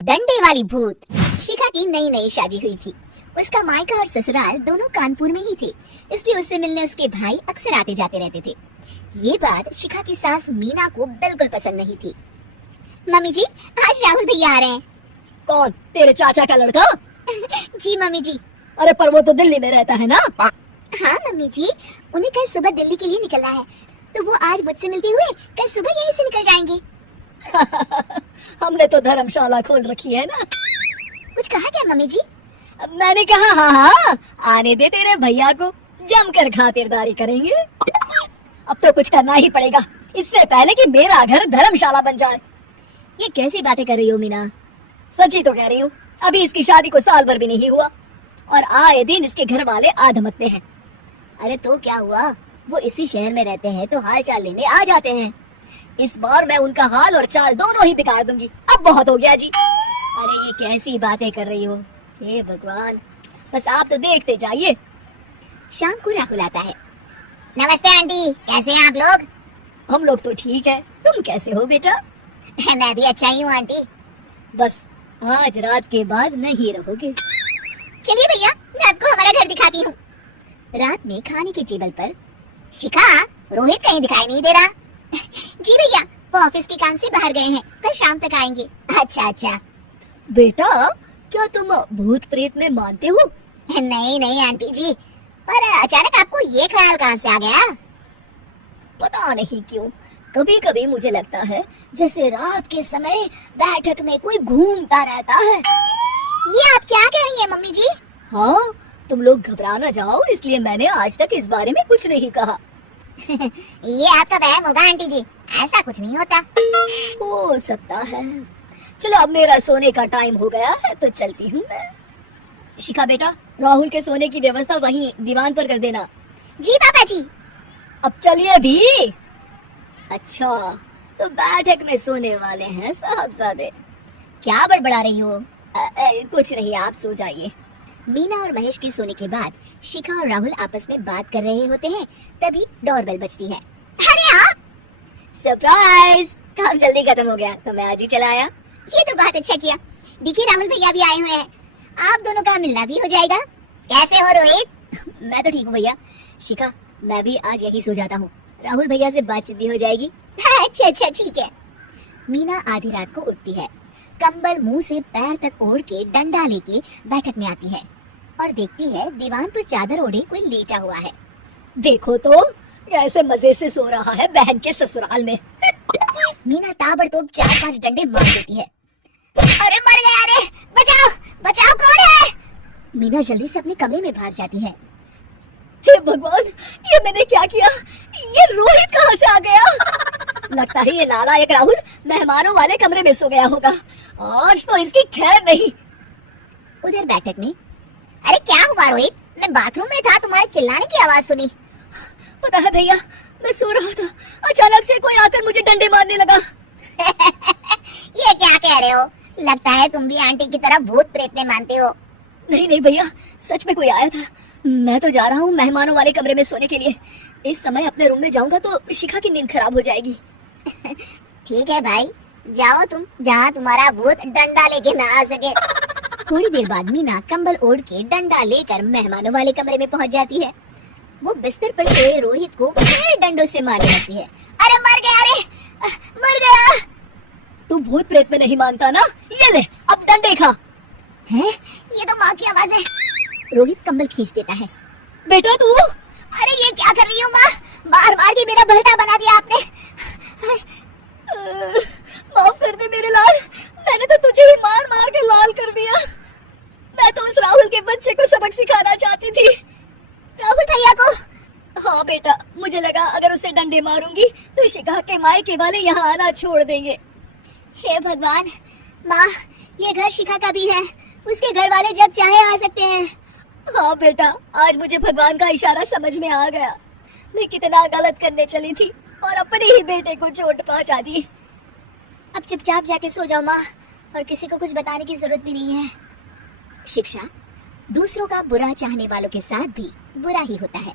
डंडे वाली भूत। शिखा की नई नई शादी हुई थी। उसका मायका और ससुराल दोनों कानपुर में ही थे, इसलिए उससे मिलने उसके भाई अक्सर आते जाते रहते थे। ये बात शिखा की सास मीना को बिल्कुल पसंद नहीं थी। मम्मी जी, आज राहुल भैया आ रहे हैं। कौन, तेरे चाचा का लड़का? जी मम्मी जी। अरे पर वो तो दिल्ली में रहता है ना। हाँ मम्मी जी, उन्हें कल सुबह दिल्ली के लिए निकलना है, तो वो आज मुझसे मिलते हुए कल सुबह यहीं से निकल जाएंगे। हमने तो धर्मशाला खोल रखी है ना। कुछ कहा क्या मम्मी जी? मैंने कहा हाँ, आने दे तेरे भैया को, जमकर खातिरदारी करेंगे। अब तो कुछ करना ही पड़ेगा, इससे पहले कि मेरा घर धर्मशाला बन जाए। ये कैसी बातें कर रही हो मीना? सच्ची तो कह रही हूँ, अभी इसकी शादी को साल भर भी नहीं हुआ और आए दिन इसके घर वाले आधमत्ते हैं। अरे तो क्या हुआ, वो इसी शहर में रहते हैं तो हाल चाल लेने आ जाते हैं। इस बार मैं उनका हाल और चाल दोनों ही बिगाड़ दूंगी। अब बहुत हो गया जी। अरे ये कैसी बातें कर रही हो, हे भगवान। बस आप तो देखते जाइए। शाम को राहुल आता है। नमस्ते आंटी, कैसे हैं आप लोग? हम लोग तो ठीक है, तुम कैसे हो बेटा? मैं भी अच्छा ही हूँ आंटी। बस आज रात के बाद नहीं रहोगे। चलिए भैया, मैं आपको हमारा घर दिखाती हूँ। रात में खाने के टेबल पर शिखा, रोहित कहीं दिखाई नहीं दे रहा। जी भैया, वो ऑफिस के काम से बाहर गए हैं, कल शाम तक आएंगे। अच्छा अच्छा। बेटा, क्या तुम भूत प्रेत में मानते हो? नहीं नहीं आंटी जी, पर अचानक आपको ये ख्याल कहाँ से आ गया? पता नहीं क्यों, कभी कभी मुझे लगता है जैसे रात के समय बैठक में कोई घूमता रहता है। ये आप क्या कह रही हैं मम्मी जी? हाँ, तुम लोग घबरा ना जाओ, इसलिए मैंने आज तक इस बारे में कुछ नहीं कहा। ये आपका वहम होगा आंटी जी, ऐसा कुछ नहीं होता। हो सकता है। चलो अब मेरा सोने का टाइम हो गया है तो चलती हूँ मैं। शिखा बेटा, राहुल के सोने की व्यवस्था वहीं दीवान पर कर देना। जी पापा जी। अब चलिए भी। अच्छा, तो बैठक में सोने वाले हैं साहबजादे। क्या बड़बड़ा रही हो? कुछ नहीं, आप सो जाइए। मीना और महेश के सोने के बाद शिखा और राहुल आपस में बात कर रहे होते हैं, तभी डोरबेल बजती है। अरे आप! सरप्राइज! काम जल्दी खत्म हो गया तो मैं आज ही चला आया। ये तो बहुत अच्छा किया। देखिए राहुल भैया भी आए हुए हैं, आप दोनों का मिलना भी हो जाएगा। कैसे हो रोहित? मैं तो ठीक हूँ भैया। शिखा, मैं भी आज यही सो जाता हूँ, राहुल भैया से बातचीत भी हो जाएगी। अच्छा अच्छा ठीक है। मीना आधी रात को उठती है, कंबल मुंह से पैर तक ओढ़ के डंडा लेके बैठक में आती है और देखती है दीवान पर चादर ओढ़े कोई लेटा हुआ है। देखो तो कैसे मजे से सो रहा है बहन के ससुराल में। मीना ताबड़तोड़ 4-5 डंडे मार देती है। अरे मर गया, अरे बचाओ बचाओ, कौन है? मीना जल्दी से अपने कमरे में भाग जाती है। हे भगवान, ये मैंने क्या किया? ये रोहित कहाँ से आ गया? लगता है ये नालायक राहुल मेहमानों वाले कमरे में सो गया होगा। आज तो इसकी खैर नहीं। उधर बैठक में, अरे क्या हुआ रोहित? मैं बाथरूम में था, तुम्हारे चिल्लाने की आवाज सुनी। पता है भैया, मैं सो रहा था, अचानक से कोई आकर मुझे डंडे मारने लगा। ये क्या कह रहे हो? लगता है तुम भी आंटी की तरह भूत प्रेत में मानते हो। नहीं नहीं भैया, सच में कोई आया था। मैं तो जा रहा हूँ मेहमानों वाले कमरे में सोने के लिए। इस समय अपने रूम में जाऊंगा तो शिखा की नींद खराब हो जाएगी। ठीक है भाई, जाओ तुम, जहाँ तुम्हारा भूत डंडा लेके ना आ सके। थोड़ी देर बाद मीना कंबल ओढ़ के डंडा लेकर मेहमानों वाले कमरे में पहुँच जाती है। वो बिस्तर पर सोए रोहित को फिर डंडों से मारने लगती है। अरे मर गया, अरे मर गया। तू भूत प्रेत में नहीं मानता ना? ये ले, अब डंडे खा। हैं? ये तो माँ की आवाज है। रोहित कंबल खींच देता है। बेटा तू! अरे ये क्या कर रही हो माँ? मार मार के मेरा भरता बना दिया आपने। माफ कर दे मेरे लाल, मैंने तो तुझे ही मार मार के लाल कर दिया। मैं तो उस राहुल के बच्चे को सबक सिखाना चाहती थी। राहुल भैया को? हाँ बेटा, मुझे लगा अगर उसे डंडे मारूंगी तो शिखा के मायके वाले यहाँ आना छोड़ देंगे। हे भगवान, माँ ये घर शिखा का भी है, उसके घर वाले जब चाहे आ सकते हैं। हाँ बेटा, आज मुझे भगवान का इशारा समझ में आ गया। मैं कितना गलत करने चली थी और अपने ही बेटे को चोट पहुंचा दी। अब चुपचाप जाके सो जाओ माँ, और किसी को कुछ बताने की जरूरत भी नहीं है। शिक्षा दूसरों का बुरा चाहने वालों के साथ भी बुरा ही होता है।